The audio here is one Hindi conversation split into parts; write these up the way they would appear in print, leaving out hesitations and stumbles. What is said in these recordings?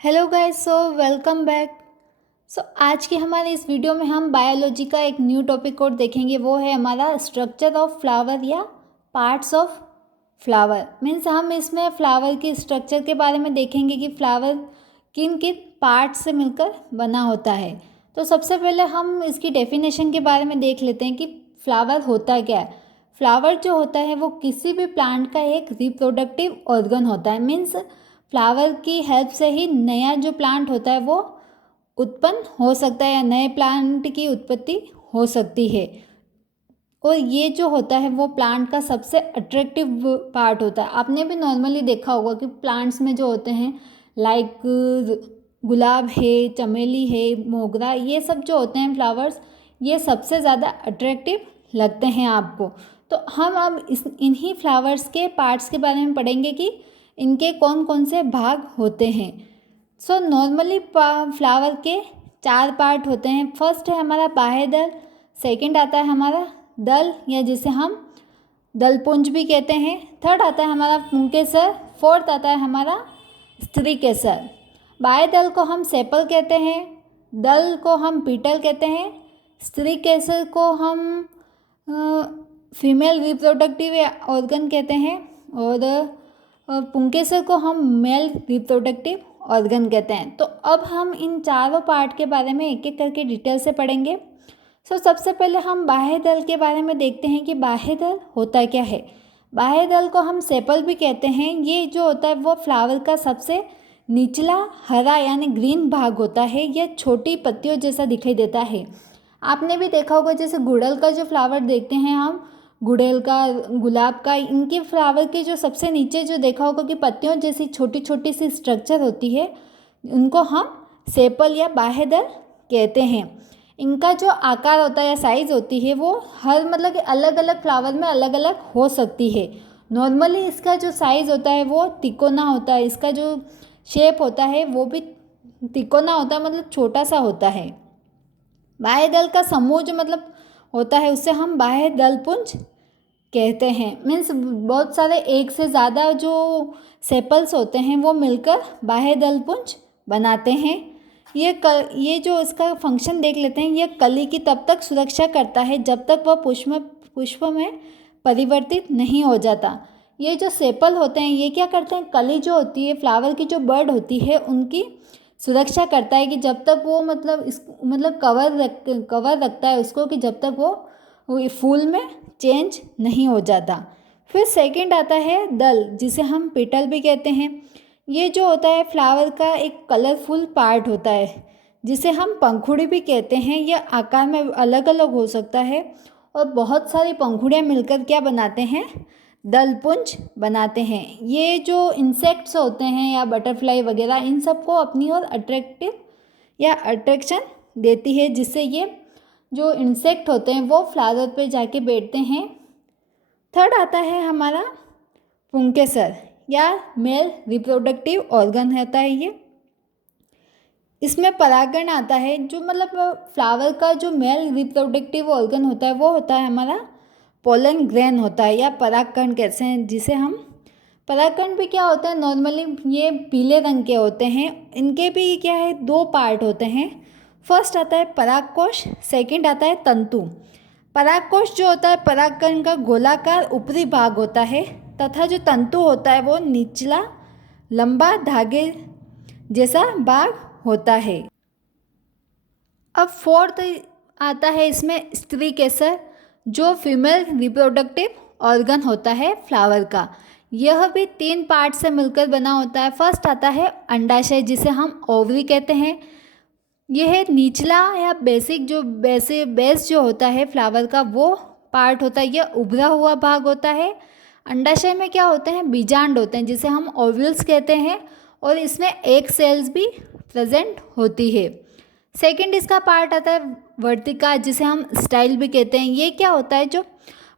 Hello guys, so welcome back. आज के हमारे इस वीडियो में हम बायोलॉजी का एक न्यू टॉपिक और देखेंगे। वो है हमारा स्ट्रक्चर ऑफ फ्लावर या पार्ट्स ऑफ फ्लावर। मीन्स हम इसमें फ्लावर की स्ट्रक्चर के बारे में देखेंगे कि फ्लावर किन किन पार्ट्स से मिलकर बना होता है। तो सबसे पहले हम इसकी डेफिनेशन के बारे में देख लेते हैं कि फ्लावर होता क्या है। फ्लावर जो होता है वो किसी भी प्लांट का एक रिप्रोडक्टिव ऑर्गन होता है। मीन्स फ्लावर की हेल्प से ही नया जो प्लांट होता है वो उत्पन्न हो सकता है या नए प्लांट की उत्पत्ति हो सकती है। और ये जो होता है वो प्लांट का सबसे अट्रैक्टिव पार्ट होता है। आपने भी नॉर्मली देखा होगा कि प्लांट्स में जो होते हैं लाइक गुलाब है, चमेली है, मोगरा, ये सब जो होते हैं फ्लावर्स, ये सबसे ज़्यादा अट्रैक्टिव लगते हैं आपको। तो हम अब इन्हीं फ्लावर्स के पार्ट्स के बारे में पढ़ेंगे कि इनके कौन कौन से भाग होते हैं। नॉर्मली फ्लावर के 4 पार्ट होते हैं। फर्स्ट है हमारा बाह्य दल, सेकंड आता है हमारा दल या जिसे हम दलपुंज भी कहते हैं, थर्ड आता है हमारा पुंकेसर, फोर्थ आता है हमारा स्त्रीकेसर। बाह्य दल को हम सेपल कहते हैं, दल को हम पीटल कहते हैं, स्त्रीकेसर को हम फीमेल रिप्रोडक्टिव ऑर्गन कहते हैं और पुंकेसर को हम मेल रिप्रोडक्टिव ऑर्गन कहते हैं। तो अब हम इन चारों पार्ट के बारे में एक एक करके डिटेल से पढ़ेंगे। सबसे पहले हम बाह्य दल के बारे में देखते हैं कि बाह्य दल होता क्या है। बाह्य दल को हम सेपल भी कहते हैं। ये जो होता है वो फ्लावर का सबसे निचला हरा यानी ग्रीन भाग होता है। यह छोटी पत्तियों जैसा दिखाई देता है। आपने भी देखा होगा जैसे गुड़हल का जो फ्लावर देखते हैं हम, गुड़हल का, गुलाब का, इनके फ्लावर के जो सबसे नीचे जो देखा होगा कि पत्तियों जैसी छोटी छोटी सी स्ट्रक्चर होती है, उनको हम सेपल या बाह्य दल कहते हैं। इनका जो आकार होता है या साइज़ होती है वो हर मतलब कि अलग अलग फ्लावर में अलग अलग हो सकती है। नॉर्मली इसका जो साइज़ होता है वो तिकोना होता है। इसका जो शेप होता है वो भी तिकोना होता है, मतलब छोटा सा होता है। बाह्य दल का समूह जो मतलब होता है उससे हम बाह्य दलपुंज कहते हैं। मीन्स बहुत सारे एक से ज़्यादा जो सेपल्स होते हैं वो मिलकर बाह्य दलपुंज बनाते हैं। ये जो इसका फंक्शन देख लेते हैं। ये कली की तब तक सुरक्षा करता है जब तक वह पुष्प में परिवर्तित नहीं हो जाता। ये जो सेपल होते हैं ये क्या करते हैं, कली जो होती है फ्लावर की जो बर्ड होती है उनकी सुरक्षा करता है कि जब तक वो मतलब कवर रखता है उसको, कि जब तक वो फूल में चेंज नहीं हो जाता। फिर सेकंड आता है दल, जिसे हम पेटल भी कहते हैं। ये जो होता है फ्लावर का एक कलरफुल पार्ट होता है जिसे हम पंखुड़ी भी कहते हैं। यह आकार में अलग अलग हो सकता है और बहुत सारी पंखुड़ियाँ मिलकर क्या बनाते हैं, दलपुंज बनाते हैं। ये जो इंसेक्ट्स होते हैं या बटरफ्लाई वगैरह, इन सबको अपनी ओर अट्रैक्टिव या अट्रैक्शन देती है, जिससे ये जो इंसेक्ट होते हैं वो फ्लावर पे जाके बैठते हैं। थर्ड आता है हमारा पुंकेसर या मेल रिप्रोडक्टिव ऑर्गन होता है ये। इसमें परागण आता है। जो मतलब फ्लावर का जो मेल रिप्रोडक्टिव ऑर्गन होता है वो होता है हमारा पोलन ग्रेन होता है या परागकण कहते हैं जिसे हम। परागकण भी क्या होता है, नॉर्मली ये पीले रंग के होते हैं। इनके भी क्या है, 2 पार्ट होते हैं। फर्स्ट आता है परागकोश, सेकंड आता है तंतु। परागकोश जो होता है परागकण का गोलाकार ऊपरी भाग होता है तथा जो तंतु होता है वो निचला लंबा धागे जैसा भाग होता है। अब फोर्थ आता है इसमें स्त्रीकेसर, जो फीमेल रिप्रोडक्टिव ऑर्गन होता है फ्लावर का। यह भी 3 पार्ट से मिलकर बना होता है। फर्स्ट आता है अंडाशय, जिसे हम ओवरी कहते हैं। यह निचला या बेसिक जो बेस जो होता है फ्लावर का वो पार्ट होता है। यह उभरा हुआ भाग होता है। अंडाशय में क्या होते हैं, बीजांड होते हैं जिसे हम ओव्यूल्स कहते हैं और इसमें एक सेल्स भी प्रेजेंट होती है। सेकंड इसका पार्ट आता है वर्तिका, जिसे हम स्टाइल भी कहते हैं। ये क्या होता है, जो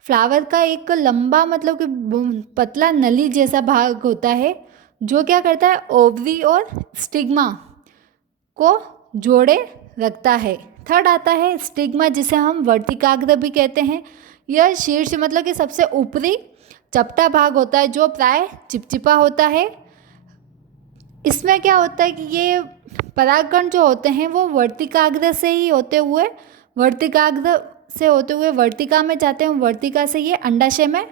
फ्लावर का एक लंबा मतलब कि पतला नली जैसा भाग होता है जो क्या करता है, ओवरी और स्टिग्मा को जोड़े रखता है। थर्ड आता है स्टिग्मा, जिसे हम वर्तिकाग्र भी कहते हैं। यह शीर्ष मतलब कि सबसे ऊपरी चपटा भाग होता है जो प्राय चिपचिपा होता है। इसमें क्या होता है कि ये परागकण जो होते हैं वो वर्तिकाग्र से ही होते हुए वर्तिका में जाते हैं। वर्तिका से ये अंडाशय में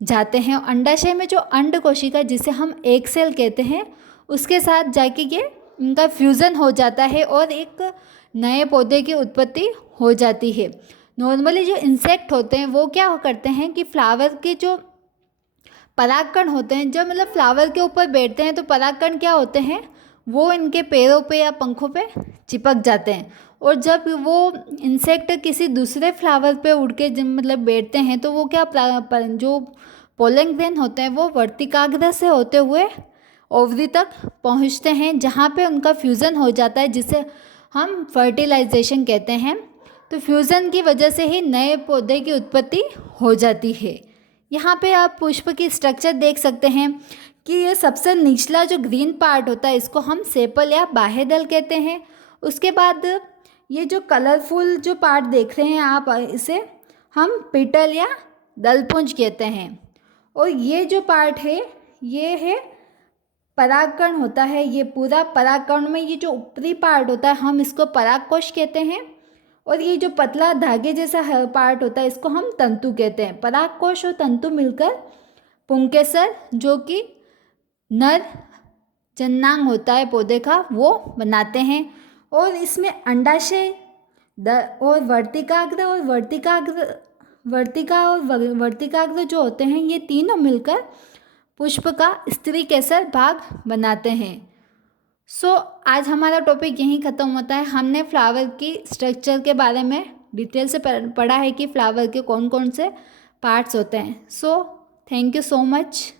जाते हैं। अंडाशय में जो अंड कोशिका जिसे हम एग सेल कहते हैं उसके साथ जाके ये इनका फ्यूज़न हो जाता है और एक नए पौधे की उत्पत्ति हो जाती है। नॉर्मली जो इंसेक्ट होते हैं वो क्या करते हैं कि फ्लावर के जो परागकण होते हैं, जब मतलब फ्लावर के ऊपर बैठते हैं तो परागकण क्या होते हैं वो इनके पैरों पे या पंखों पे चिपक जाते हैं। और जब वो इंसेक्ट किसी दूसरे फ्लावर पे उड़ के मतलब बैठते हैं तो वो क्या जो पोलन ग्रेन होते हैं वो वर्तिकाग्र से होते हुए ओवरी तक पहुंचते हैं, जहाँ पे उनका फ्यूज़न हो जाता है जिसे हम फर्टिलाइजेशन कहते हैं। तो फ्यूज़न की वजह से ही नए पौधे की उत्पत्ति हो जाती है। यहाँ पे आप पुष्प की स्ट्रक्चर देख सकते हैं कि ये सबसे निचला जो ग्रीन पार्ट होता है इसको हम सेपल या बाह्य दल कहते हैं। उसके बाद ये जो कलरफुल जो पार्ट देख रहे हैं आप, इसे हम पेटल या दलपुंज कहते हैं। और ये जो पार्ट है ये है परागकण होता है। ये पूरा परागकण में ये जो ऊपरी पार्ट होता है हम इसको परागकोश कहते हैं। और ये जो पतला धागे जैसा पार्ट होता है इसको हम तंतु कहते हैं। परागकोश और तंतु मिलकर पुंकेसर जो कि नर जननांग होता है पौधे का वो बनाते हैं। और इसमें अंडाशय और वर्तिकाग्र जो होते हैं ये तीनों मिलकर पुष्प का स्त्री केसर भाग बनाते हैं। आज हमारा टॉपिक यहीं ख़त्म होता है। हमने फ्लावर की स्ट्रक्चर के बारे में डिटेल से पढ़ा है कि फ्लावर के कौन कौन से पार्ट्स होते हैं। Thank you so much.